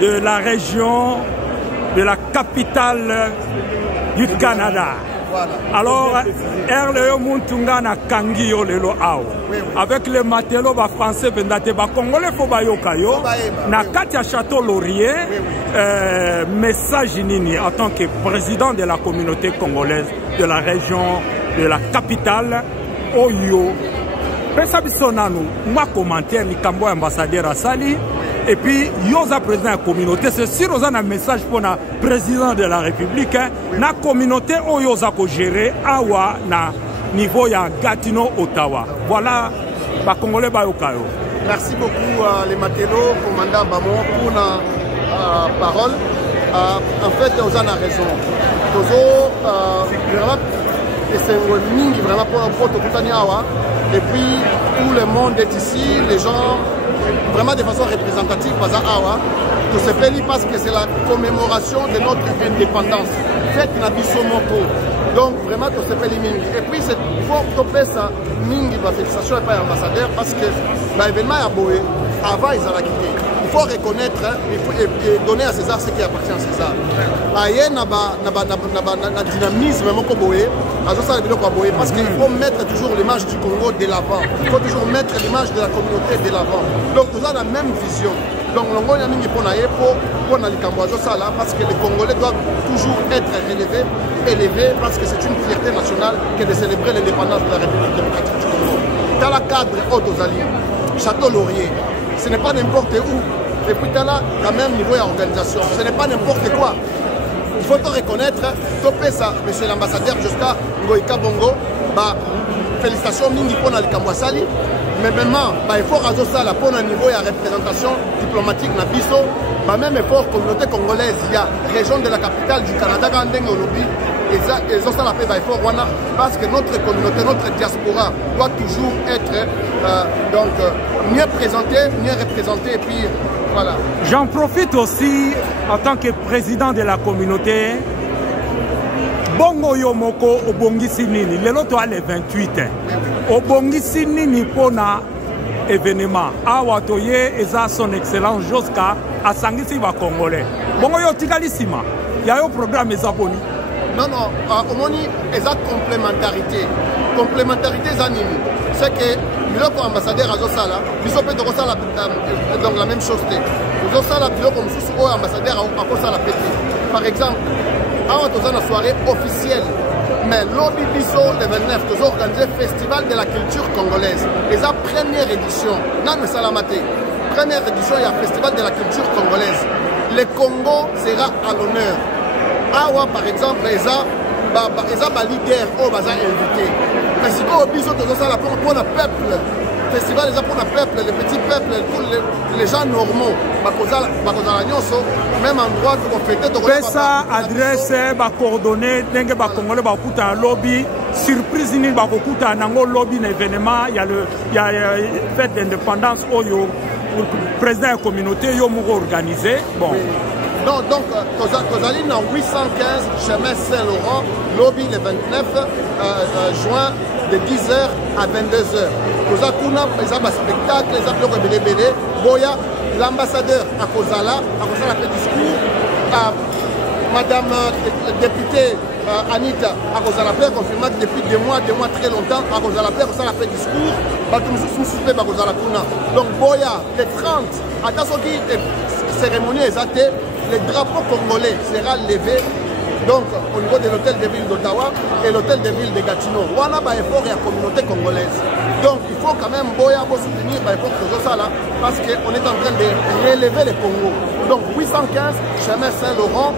de la région de la capitale du Canada. Voilà. Alors, Erleo Muntunga na kangi yo lelo ao. Avec le matelo ba français pendate ba congolais fo ba yokayo na katia château Laurier. Message nini en tant que président de la communauté congolaise de la région de la capitale Oyo. Pesa bisonanu moi commentaire ni kambo ambassadeur Asali. Et puis, yoza président de la communauté, c'est sûr qu'on a un message pour le président de la République. La communauté, yoza ko gérer awa na niveau ya Gatineau, Ottawa. Voilà, ba Congolais ba yokayo. Merci beaucoup les Matelo, commandant Bamon, pour la parole. En fait, on a raison. Vraiment, c'est vraiment pour awa. Et puis, tout le monde est ici, les gens. Vraiment de façon représentative, tout se fait parce que c'est la commémoration de notre indépendance. Fête Nabiso Moko. Donc vraiment tout se fait mingi. Et puis c'est pour topper ça, mingi, félicitations et pas ambassadeur parce que l'événement à Boé, avant ils allaient quitter. Il faut reconnaître et donner à César ce qui appartient à César. Aïe na dynamisme parce qu'il faut mettre toujours l'image du Congo de l'avant. Il faut toujours mettre l'image de la communauté de l'avant. Donc nous avons la même vision. Donc nous avons parce que les Congolais doivent toujours être élevés parce que c'est une fierté nationale que de célébrer l'indépendance de la République démocratique du Congo. Dans le cadre Haute-Osalie, Château Laurier, ce n'est pas n'importe où. Et puis là, quand même niveau d'organisation, ce n'est pas n'importe quoi. Il faut te reconnaître, topé ça, monsieur l'ambassadeur jusqu'à Ngoïka Bongo, félicitations mingi pour le Kambouassali, mais maintenant, il faut raser ça pour un niveau de représentation diplomatique na biso, même effort communauté congolaise, il y a région de la capitale du Canada, Gandeng Olobi, et ça la fait effort parce que notre communauté, notre diaspora doit toujours être mieux présentée, mieux représentée, et puis voilà. J'en profite aussi en tant que président de la communauté. Bongo Yomoko Obongisi Nini, le loto le 28. Obongisi Nini pona événement. Awatoye eza son excellence jusqu'à Asangisi va Congolais. Bongo yo tigalissima. Il y a un programme ezaboni. Non, omoni eza complémentarité. Complémentarité zanini. C'est que le ambassadeur Azosala, nous sommes donc la même chose. Nous sommes le ambassadeur à pété. Par exemple, avant une soirée officielle, mais lobby biso le 29, nous avons organisé le festival de la culture congolaise. Et la première édition, non mais salamate, première édition, il y a le festival de la culture congolaise. Le Congo sera à l'honneur. Awa par exemple, il y a des leaders qui sont invités. Mais si vous avez pour le peuple, le festival est pour le peuple, les petits peuples, les gens normaux, même endroit pour fêter. Ça adresse, coordonnées, Congolais, un lobby, surprise, un lobby, un événement, il y a la fête d'indépendance, président de la communauté, il a organisé. Bon. Oui. Non, donc, Kozali dans 815 chemin Saint-Laurent, lobby le 29 juin de 10h à 22h. Koza Kuna, ils ont un spectacle, ils ont un belé. Boya, l'ambassadeur à Kozala a fait discours. Madame députée Anita à Kozala Père confirme que depuis des mois très longtemps, à Kozala Père, ça a fait discours. Donc, Boya, le 30, attention qui cérémonie exacte, le drapeau congolais sera levé donc au niveau de l'hôtel de ville d'Ottawa et l'hôtel de ville de Gatineau. On a un effort et la communauté congolaise. Donc il faut quand même Boya pour soutenir l'effort que je fais là parce qu'on est en train de relever le Congo. Donc 815 chemin Saint-Laurent,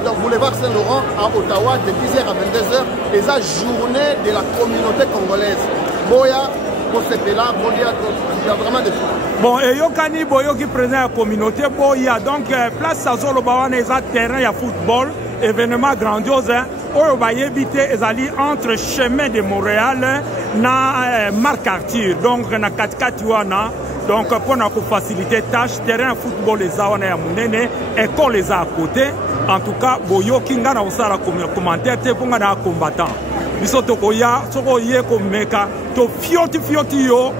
donc boulevard Saint-Laurent à Ottawa de 10h à 22h, et la journée de la communauté congolaise. Boya, pour ce pays-là, il y a vraiment des choses. Bon, et Yokani Boyo qui présente la communauté, il y a donc place Sazolo Bawana, il y a terrain, il y a football, événement grandiose. On va éviter les entre chemin de Montréal et Marc Arthur. Donc, on a 4-4 donc pour nous faciliter tâche, terrain football les a à Mounene, école les a à côté. En tout cas, Boyo Kinga na usara commentaire, te ponga na combattant. Biso tokoya, soko ye komeka, to fioti yo.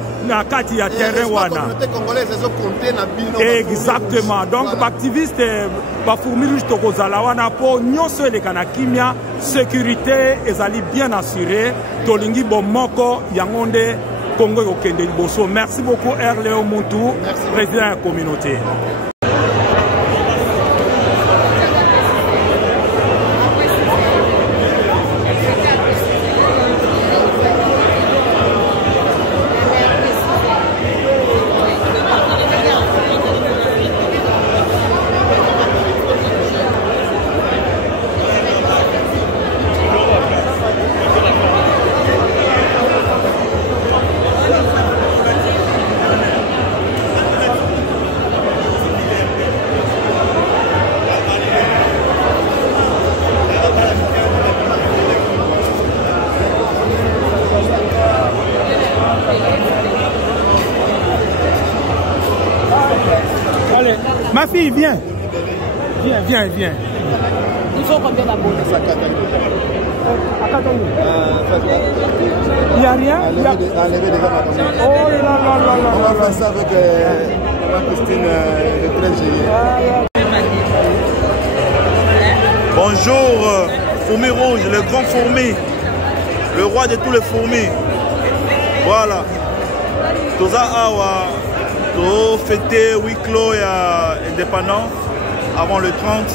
Exactement. Donc, l'activiste va fournir juste au Kozalawana pour nous les Kanakimia, sécurité, et ali bien assuré. Tolingi Bomoko, Yangonde, Congo Okende Bosso. Merci beaucoup, Erléo Moutou, président de la communauté. Ma fille, viens. Viens. Il faut combien d'abonnés? Il n'y a rien? Oh là là. On va faire ça avec Christine le 13 juillet. Bonjour, fourmi rouge, le grand fourmi, le roi de tous les fourmis. Voilà. Toza Awa. Pour fêter huis clos et indépendant avant le 30.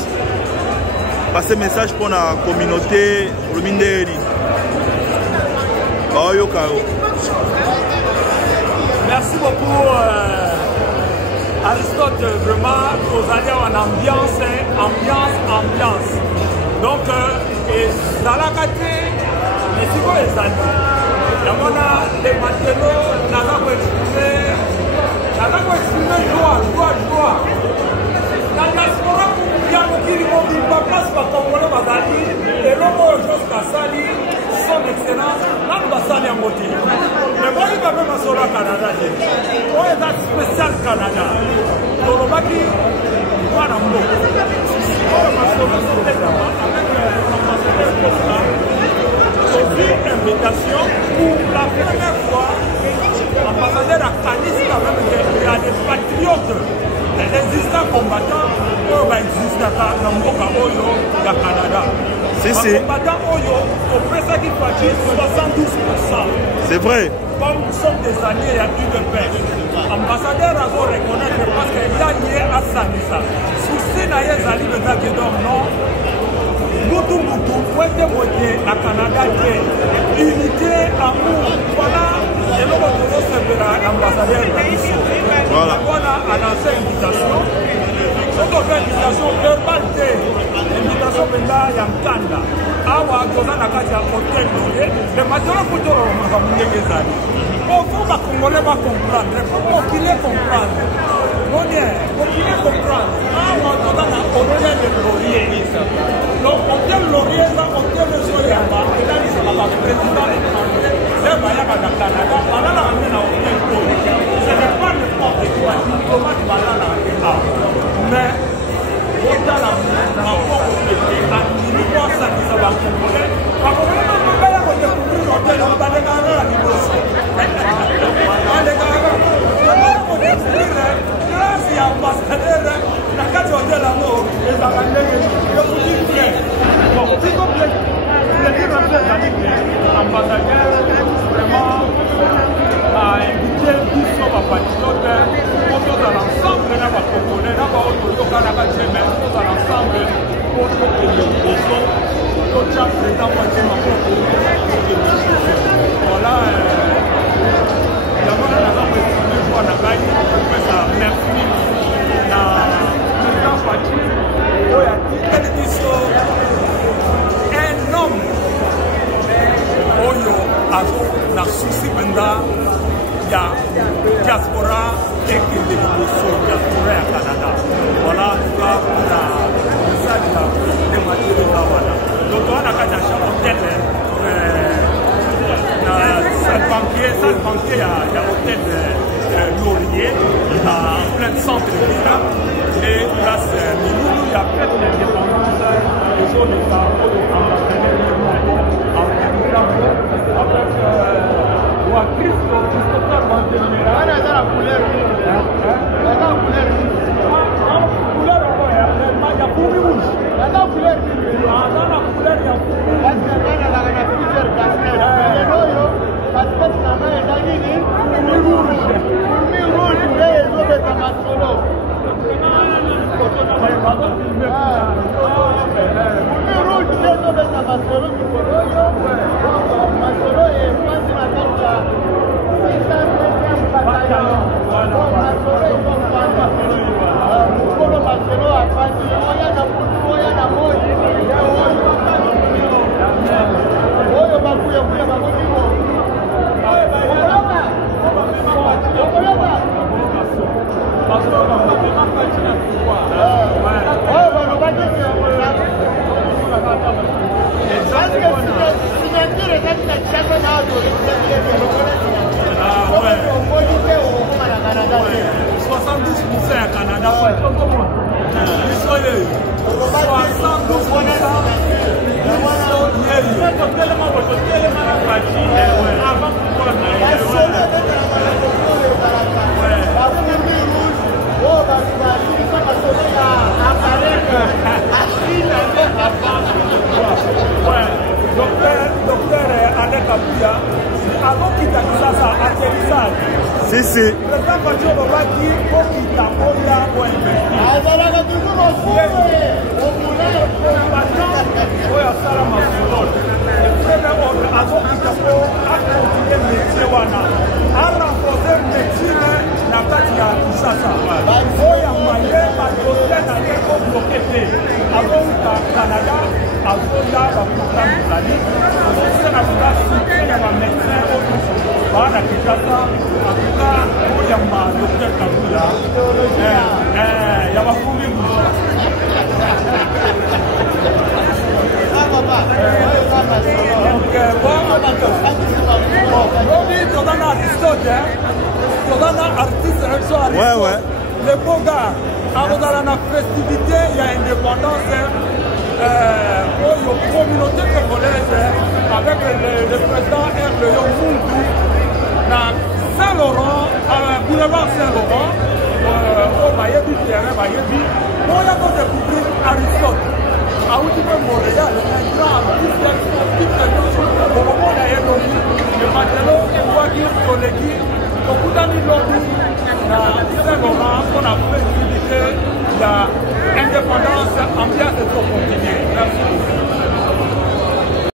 Passer message pour la communauté Ruminderi. Merci beaucoup Aristote, vraiment vous allez en ambiance. Donc Zalakate, mais si vous les allez, il y a des matériaux, alors exprimer joie. La diaspora, il y a qui ne pas place pour Congolais Bazali et l'homme jusqu'à Sali, son excellence, là nous va Sali en motif. Mais moi, il va même à Sola Canada. On est dans spécial Canada. Pour le Baki, voilà, on va sauver son tête là-bas avec l'ambassadeur Costa. Aussi, invitation pour la première fois. L'ambassadeur a canisé quand même qu'il y a des patriotes, des résistants combattants qui existent dans le Canada. Les combattants au président qui fait 72%. C'est vrai. Comme nous sommes des années, il y a eu de paix. L'ambassadeur a beau reconnaître parce qu'il y a lié à Sanissa. Souci n'a pas été le Daguedon, non. Moutou, la Canada qui est unité, amour, voilà. Et nous recevons l'ambassadeur de voilà. On a lancé l'invitation. Cette organisation verbale l'invitation de Yamkanda. Awa, Goza Nakatia, Hôtel Noé, le matériau pour tout le monde des années. Pour que les Congolais va comprendre, pour qu'ils les comprennent. Pour qu'ils les comprennent. Awa, Goza Nakatia, Hôtel de Laurier. Donc, Hôtel Laurier, Hôtel de Soyama, et là, il sera le président étranger. Canada, ce n'est pas n'importe quoi. Docteur Alec Abouya, avant qu'il t'a dit ça, atterrissage. Si, si. Le président Fadio Baba dit faut qu'il t'apporte là pour investir. Ah, voilà, on toujours en fou. On voulait le patron, il faut y faire la massolone. Le premier ordre, avant qu'il t'apporte, à continuer le métier, à renforcer le métier, n'a pas dit à tout ça. Il faut y envoyer ma dossier dans les cours bloqués. Avant au Canada, avant là, le programme de la Ligue, on a soutenu les médecins autour. Voilà, c'est ça. En tout cas, il y a ma docteur Kabouya. Il y a ma famille. Ouais. Le beau gars, dans la festivité, il y a indépendance. Aux communautés congolaises, avec le président R. Yomoundou, dans Saint-Laurent, boulevard Saint-Laurent, au Mayebi, terrain Mayebi, on a découvert Aristote. À Outima Montréal, un grand artiste, au moment où il y a le Matelo, et Wagir, Kolegi, au bout d'un Lobby, dans Saint-Laurent, on a fait visiter la